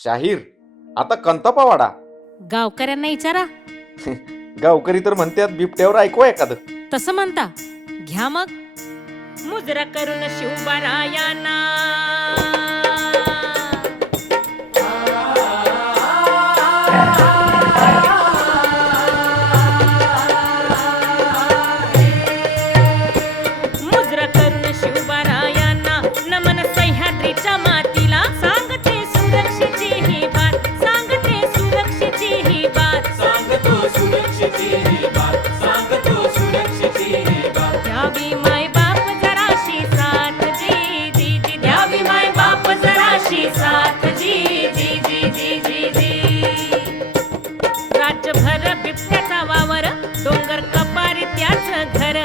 शाहीर आता कंतापा वाडा. गावकऱ्यांना विचारा. गावकरी तर म्हणतात बिबट्यावर ऐकू एखादं. तसं म्हणता घ्या मग. मुजरा करून शिवबारायांना मुजरा करून शिवबारायांना नमन सह्याद्रीच्या मातीला. सांगते सुरक्षेची ही बात, सांगते सुरक्षेची ही बात, सांगतो सुरक्षेची ही बात, सांगतो सुरक्षेची ही बात. द्यावी माय बाप जराशी साथ जी जी जी, द्यावी माय बाप जराशी साथ जी जी जी जी जी जी. राज्यभर बिबट्याचा वावर, डोंगर कपारी त्याच घर,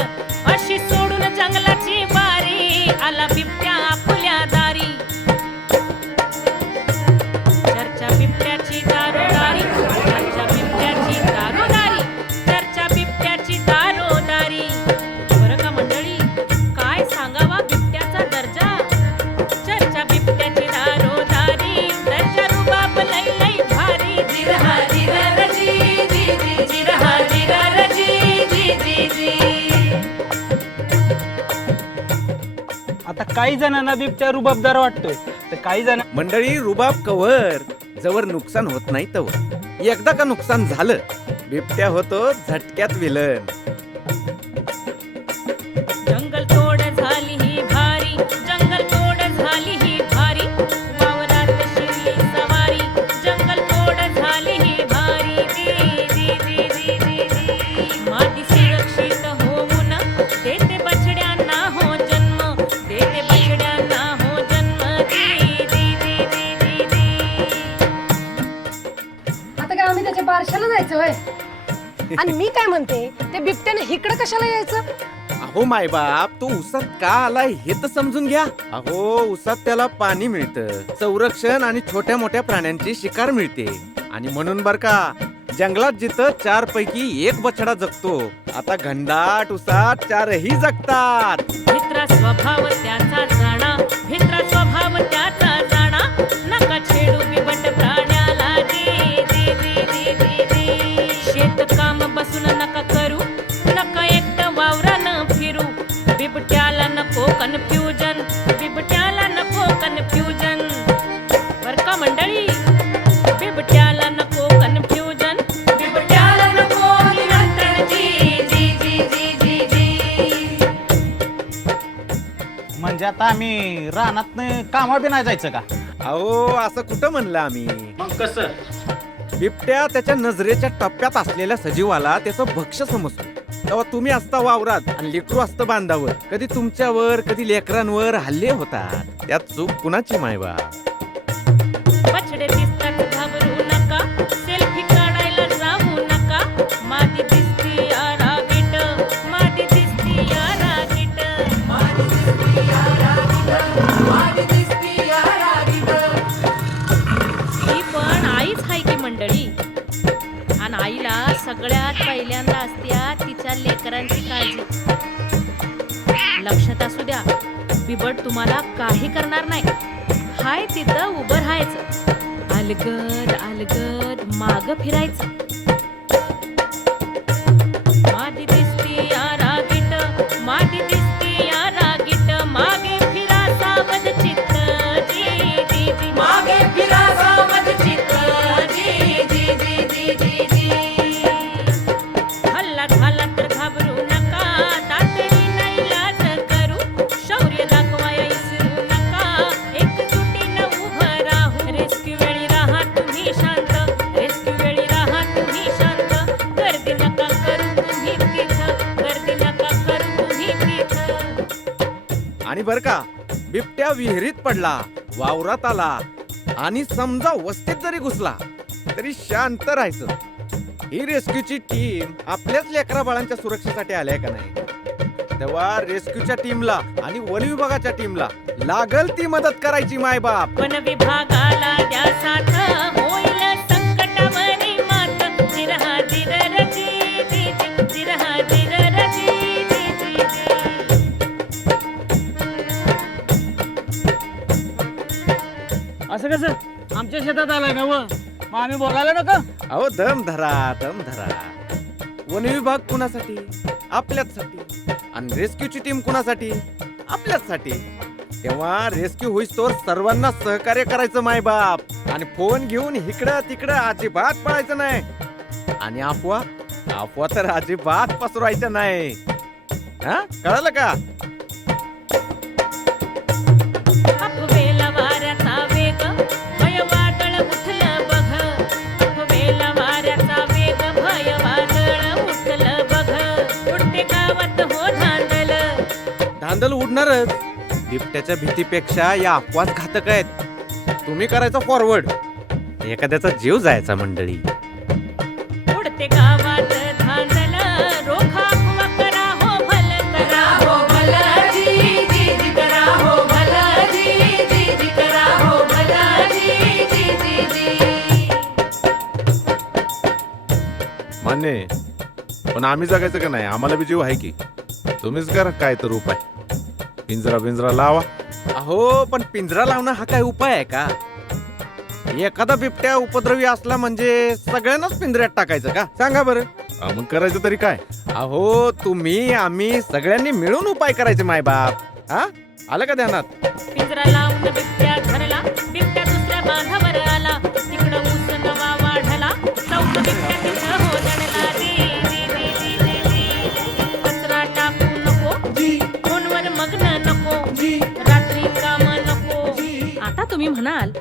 अशी सोडून जंगलाची बारी, आला बिबट्या आपल्या दारी. चर्चा बिबट्याची दारोदारी, चर्चा बिबट्याची दारोदारी, चर्चा बिबट्याची दारोदारी. बरं का मंडळी, काय सांगावा बिबट्याचा दर्जा. चर्चा बिबट्याची दारोदारी, दर्जा रुबाब लई लई भारी. जिरहा जिगर जी जी जी, जिरहा जिगर जी जी जी जी. आता काही जणांना बिबट्या रुबाबदार वाटतोय तर काही जण मंडळी रुबाब कवर जवळ नुकसान होत नाही तवर. एकदा का नुकसान झालं बिबट्या होतो झटक्यात विलन. जंगल तोड झाली ही भारी, जंगल तोड झाली ही भारी, वावरात शिरली सवारी, जंगल तोड झाली ही भारी. जी जी जी जी जी जी. माती सुरक्षित होऊन देते बछड्यांना हो जन्म, देते बछड्यांना हो जन्म. जी जी जी जी जी जी. आता काय आम्ही त्याच्या बारशाला जायचं होय? आणि मी काय म्हणते, ते बिबट्याने इकडे कशाला यायचं? अहो मायबाप तो उसात का आलाय हे तर समजून घ्या. अहो उसात त्याला पाणी मिळतं, संरक्षण आणि छोट्या मोठ्या प्राण्यांची शिकार मिळते. आणि म्हणून बर का जंगलात जिथं 4 पैकी 1 बछडा जगतो, आता घनदाट उसात 4ही जगतात. भित्रा स्वभाव त्याचा जाणा, भित्रा स्वभाव त्याचा जाणा, नका छेडू बिबट प्राण्याला. जी जी जी जी जी जी. शेत काम बसून नका करू, नका एकटं वावरानं फिरू, बिबट्याला नको कन्फ्युजन, बिबट्याला नको कन्फ्युजन. बर का मंडळी, बिबट्याला नको कन्फ्युजन, बिबट्याला नको निमंत्रण. जी जी जी जी जी जी. म्हणजे आता आम्ही रानात कामा बी नाही जायचं का? अहो असं कुठं म्हणलं आम्ही. मग कसं? बिबट्या त्याच्या नजरेच्या टप्प्यात असलेल्या सजीवाला त्याचं भक्ष्य समजतो. तेव्हा तुम्ही असता वावरात आणि लेकरू असतं बांधावर, कधी तुमच्यावर कधी लेकरांवर हल्ले होतात. त्यात चूक कुणाची मायबा. बछडे दिसतात घाबरू नका, सेल्फी काढायला जाऊ नका, मादी दिसती या रागीट, मादी दिसती या रागीट, माझी दिसती या रागीट, माझी दिसती या रागीट. ही पण आईच हाय की मंडळी. आणि आईला सगळ्यात पहिल्यांदा असत्या तिच्या लेकरांची काळजी. लक्षात असू द्या, बिबट तुम्हाला काही करणार नाही. हाय तिथं उभं राहायचं, अलगद अलगद माग फिरायचं. मादी दिसती या रागीट, मादी दिसती या रागीट, मागे फिरा सावध चित्त. जी जी जी. मागे फिरा सावध चित्त. जी जी जी जी जी जी. हल्ला झाला तर घाबरू नका, तातडीनं इलाज करू, शौर्य दाखवाया विसरू नका, एकजुटीनं उभं राहू. रेस्क्यू वेळी राहा तुम्ही शांत, रेस्क्यू वेळी राहा तुम्ही शांत, गर्दी नका करू तुम्ही तिथं, गर्दी नका करू तुम्ही तिथं. आणि बर का बिबट्या विहिरीत पडला, वावरात आला आणि समजा वस्तीत जरी घुसला तरी शांत राहायचं. ही रेस्क्यूची टीम आपल्याच लेकरा बाळांच्या सुरक्षेसाठी आल्या का नाही? तेव्हा रेस्क्यूच्या टीमला आणि वन विभागाच्या टीमला लागल ती मदत करायची मायबाप. वन विभागाला द्या साथ, होईल संकटावरी मात. जिरहा जिरर जी जी जी, जिरहा जिरर जी जी जी जी. असं कसं? आमच्या आमच्या शेतात आलाय ना व मग आम्ही बोलायला नका. अहो दम धरा दम धरा. वन विभाग कुणासाठी? आपल्याचसाठी. आणि रेस्क्यूची टीम कुणासाठी? आपल्याचसाठी. तेव्हा रेस्क्यू होईस्तोवर सर्वांना सहकार्य करायचं मायबाप. आणि फोन घेऊन इकडं तिकडं अजिबात पळायचं नाही. आणि अफवा अफवा तर अजिबात पसरवायचं नाही. हा कळलं का? अफवेला वाऱ्याचा वेग भय वादळ उठलं बघ. अफवेला वाऱ्याचा वेग भय वादळ उठलं बघ. उडते गावात हो धांदल. धांदल उडणारच. बिबट्याच्या भीतीपेक्षा या अफवाच घातक आहेत. तुम्ही करायचं फॉरवर्ड, एखाद्याचा जीव जायचा मंडळी. उडते गावात धांदल. रोखा अफवा करा हो भल करा हो भल जी जी जी करा हो भल जी जी जी करा हो भल जी जी जी जी. मान्य आहे. पण आम्ही जगायचं का नाही? आम्हाला बी जीव आहे की. तुम्हीच करा काय तर उपाय. पिंजरा लावा. अहो पण पिंजरा लावणं हा काय उपाय आहे का? एखादा बिबट्या उपद्रवी असला म्हणजे सगळ्यांनाच पिंजऱ्यात टाकायचं का? सांगा बरं. मग करायचं तरी काय? अहो तुम्ही आम्ही सगळ्यांनी मिळून उपाय करायचे मायबाप. हा आलं का ध्यानात? पिंजरा लावून बिबट्या धरला. बिबट्या दुसऱ्या बांधावर आला. तिकडं ऊस नवा वाढला. चौक बिबट्या तिथं हो जडला. दी दी दी दी दी दी. कचरा टाकू नको. फोनवर मग्न नको. रात्री काम नको. आता तुम्ही म्हणाल,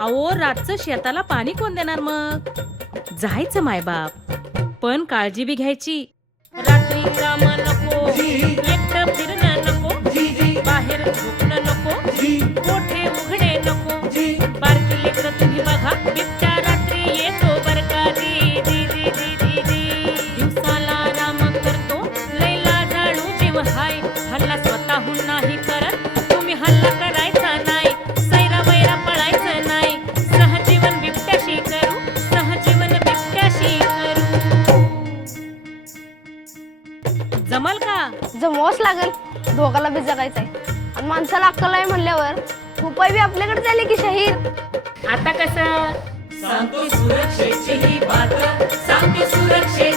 अहो रातचं शेताला पाणी कोण देणार? मग जायचं मायबाप, पण काळजी बी घ्यायची. रात्री काम नको. एकटं फिरणं नको. बाहेर झोपणं नको. मोठे उघडे नको. बारकी लेकरं तुम्ही बघा. बिबट्या रात्री येतो बर का. दी दी दी दी दी दी. दिवसाला राम करतो. लैला जाणू जीव हाय. हल्ला स्वतःहून नाही करत. तुम्ही हल्ला करायचा नाही. सैरा वैरा पळायचं नाही. सहजीवन बिबट्याशी करू. सहजीवन बिबट्याशी करू. जमल का? जमवाच लागेल. दोघाला बी जगायचंय आणि माणसाला अक्कल आहे म्हणल्यावर उपाय बी आपल्याकडे झाले की शहीद. आता कसं? सांगतो सुरक्षेची ही बात, सांगतो सुरक्षेची